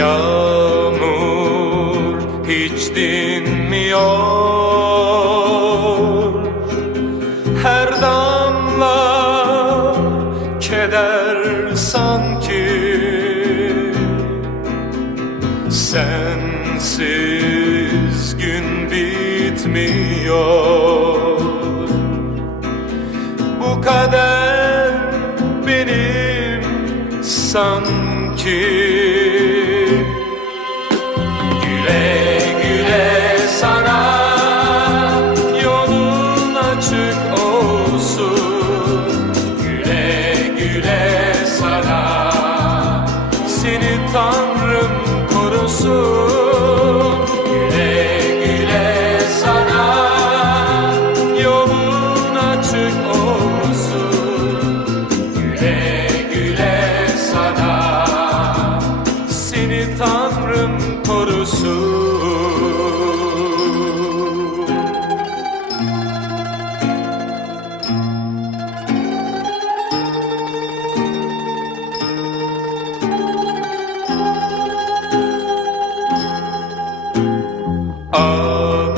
Yağmur hiç dinmiyor. Her damla keder sanki. Sensiz gün bitmiyor. Bu kader benim sanki Güle güle sana Yolun açık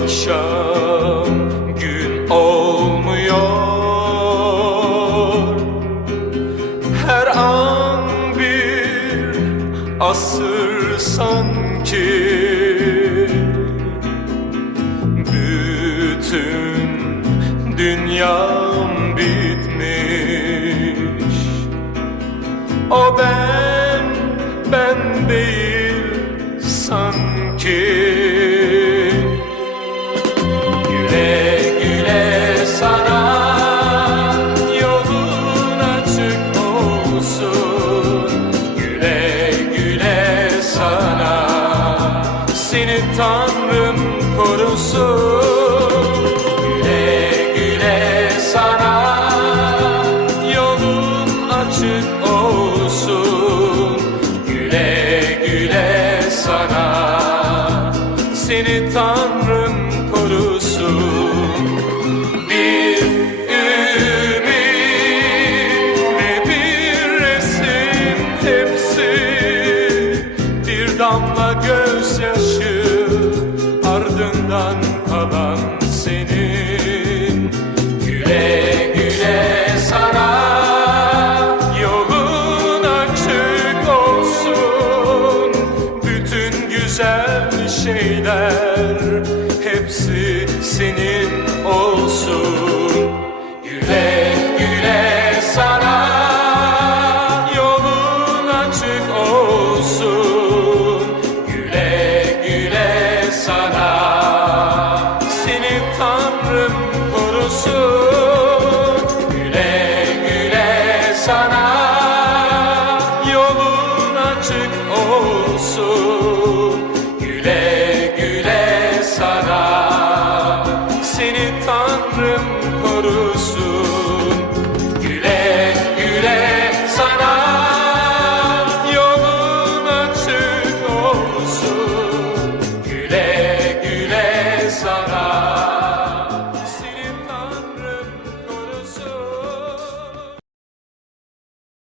Akşam gün olmuyor. Her an bir asır sanki Bütün dünyam bitmiş. O ben, ben değil sanki. Güle güle sana Yolun açık olsun. Güle güle sana Seni Tanrım korusun Seni Tanrım